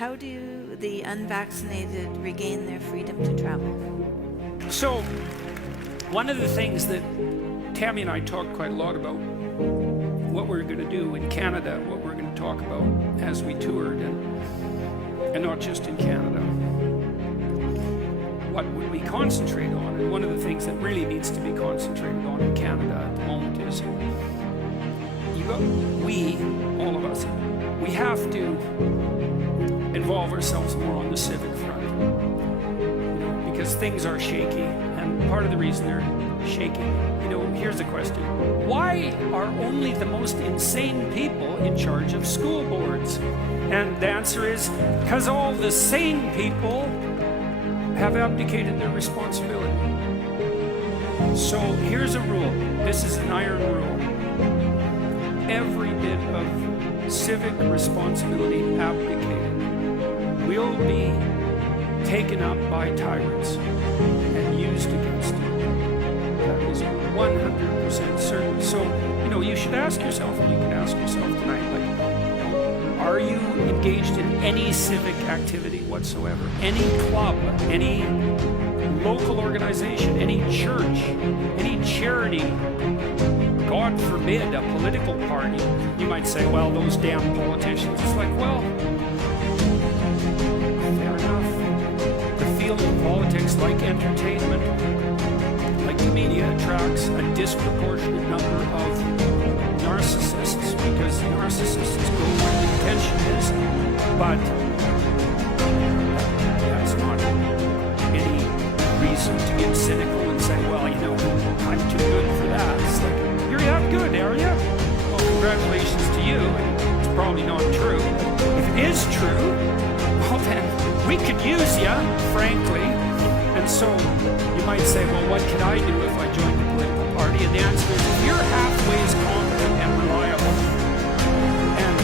How do the unvaccinated regain their freedom to travel? So, one of the things that Tammy and I talked quite a lot about, what we're going to do in Canada, what we're going to talk about as we toured, and not just in Canada. What would we concentrate on? And one of the things that really needs to be concentrated on in Canada at the moment is all of us, we have to involve ourselves more on the civic front, because things are shaky, and part of the reason they're shaky, here's the question: why are only the most insane people in charge of school boards? And the answer is because all the sane people have abdicated their responsibility. So here's a rule. This is an iron rule. Every bit of civic responsibility abdicated will be taken up by tyrants and used against you. That is 100% certain. So, you should ask yourself, and you can ask yourself tonight, are you engaged in any civic activity whatsoever? Any club, any local organization, any church, any charity? God forbid a political party. You might say, well, those damn politicians. It's like, well, fair enough. The field of politics, like entertainment, like the media, attracts a disproportionate number of narcissists, because narcissists go where the attention is, but that's not any reason to get cynical and say, well, I'm too good for that. It's like, you're that good, are you? Well, congratulations to you. It's probably not true. If it is true, well then, we could use you, frankly. And so, you might say, well, what could I do if I joined the political party? And the answer is, if you're halfway as competent and reliable, and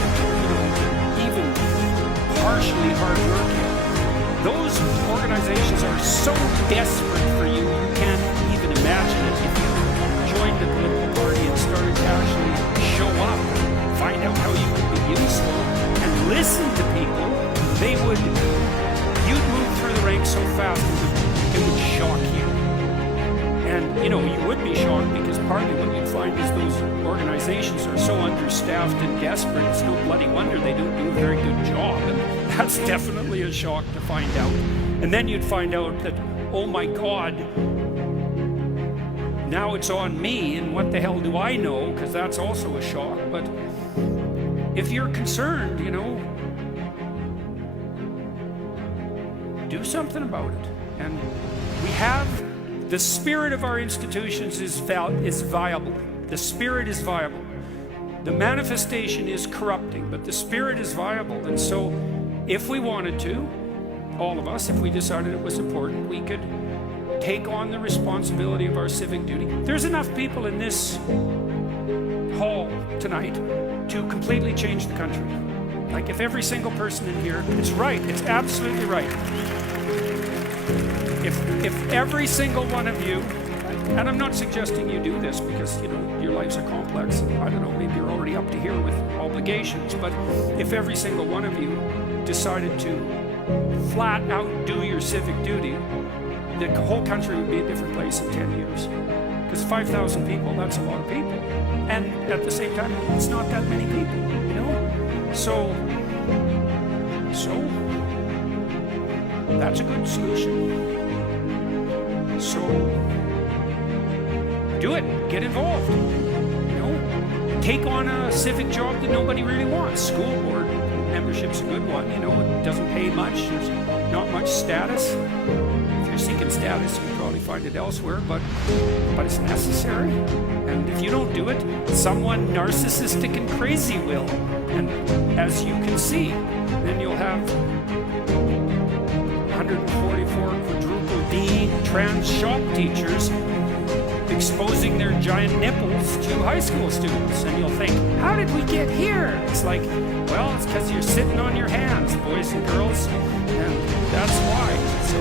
even partially hardworking, those organizations are so desperate for you, you can't even imagine it. If you joined the political party and started to actually show up, find out how you could be useful, and listen to people, you'd move through the ranks so fast it would shock you. And you would be shocked, because partly what you'd find is those organizations are so understaffed and desperate, it's no bloody wonder they don't do a very good job. And that's definitely a shock to find out. And then you'd find out that, oh my God, now it's on me, and what the hell do I know? Because that's also a shock. But if you're concerned, do something about it. And we have the spirit of our institutions is viable. The spirit is viable. The manifestation is corrupting, but the spirit is viable. And so if we wanted to, all of us, if we decided it was important, we could take on the responsibility of our civic duty. There's enough people in this hall tonight to completely change the country. Like, if every single person in here, it's right, it's absolutely right. If every single one of you, and I'm not suggesting you do this because, your lives are complex, and I don't know, maybe you're already up to here with obligations, but if every single one of you decided to flat out do your civic duty, the whole country would be a different place in 10 years. Because 5,000 people, that's a lot of people. And at the same time, it's not that many people, So, that's a good solution. So, do it. Get involved. Take on a civic job that nobody really wants. School board membership's a good one. It doesn't pay much. There's not much status. If you're seeking status, you can probably find it elsewhere, but it's necessary. And if you don't do it, someone narcissistic and crazy will. And as you can see, then you'll have 144 quadruple D trans shop teachers exposing their giant nipples to high school students. And you'll think, how did we get here? It's like, well, it's because you're sitting on your hands, boys and girls, and that's why. So